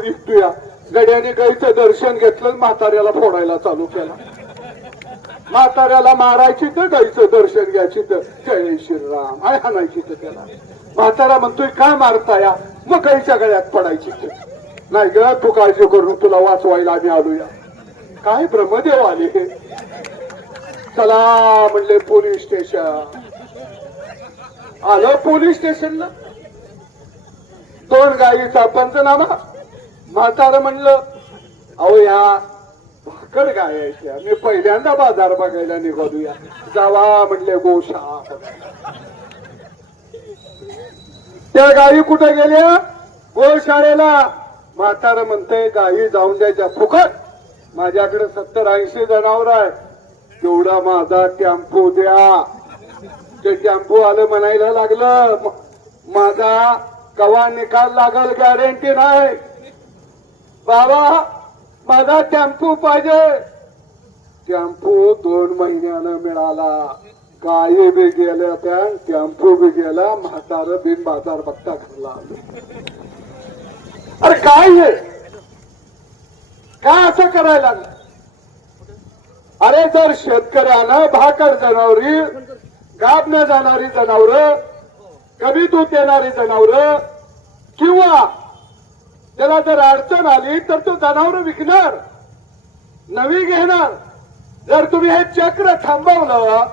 विकतोया गड्याने गाईचं दर्शन घेतलं म्हाताऱ्याला फोडायला चालू केला? म्हाताऱ्याला मारायची तर गाईचं दर्शन घ्यायची तर? जय श्रीराम. आय हाणायची तर त्याला. म्हातारा म्हणतोय काय मारता या? मग गाईच्या गळ्यात पडायची तर. नाही ग तू काळजी करून तुला वाचवायला आम्ही आलूया. काय ब्रह्मदेव आले हे? चला म्हणले पोलीस स्टेशन. आलं पोलीस स्टेशनला? दोन गायीचा पंचनामा. म्हातारं म्हणलं अहो या भाकड काय मी पहिल्यांदा बाजार बघायला निघालूया. जावा म्हणले गोशा. त्या गाई कुठे गेल्या? गोशाळेला. म्हातारं म्हणतंय गाई जाऊन द्यायच्या. फुकट. माझ्याकडे सत्तर ऐंशी जनावर आहे. तेवढा माझा टेम्पो द्या. ते टेम्पो आलं म्हणायला लागलं माझा कवा निकाल लागल गॅरंटी नाही. बाबा माझा टेम्पू पाहिजे. टेम्पू दोन महिन्यानं मिळाला. गायी बी गेल्या त्या टेम्पू बी गेला. म्हातार बिन बाजार बघता खाल्ला. अरे काय हे? काय असं करायला अरे जर शेतकऱ्यानं भाकर जनावरी गाबण्या जाणारी जनावर कमी दूध देणारी जनावर किंवा त्याला जर अडचण आली तर तो जनावर विकणार नवी घेणार. जर तुम्ही हे चक्र थांबवलं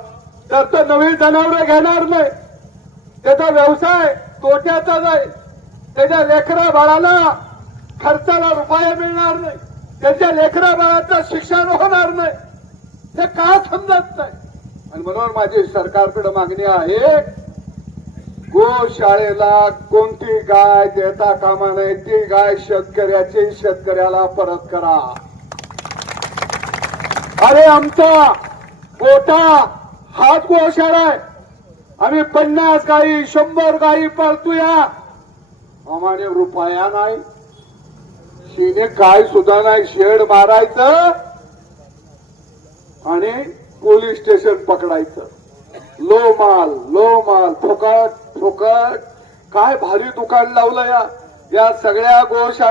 तर तो नवी जनावर घेणार नाही. त्याचा व्यवसाय तोट्याचा जाईल त्याच्या लेकरा बाळाला खर्चाला रुपये मिळणार नाही. त्याच्या लेकरा बाळाचं शिक्षण होणार नाही. हे का समजत नाही? आणि म्हणून माझी सरकारकडे मागणी आहे हो गोशाळेला कोणती गाय देता कामा नये ती गाय शेतकऱ्याची शेतकऱ्याला परत करा. अरे आमचा गोटा हाच गोशाळा आहे. आम्ही पन्नास गाई शंभर गाई पाळतोया. आम्हाला रुपया नाही. शिने काय सुद्धा नाही शेड मारायचं आणि पोलीस स्टेशन पकडायचं. लो माल लो माल फुकट. फुकट काय भारी दुकान लावलं या? या सगळ्या गोशाळा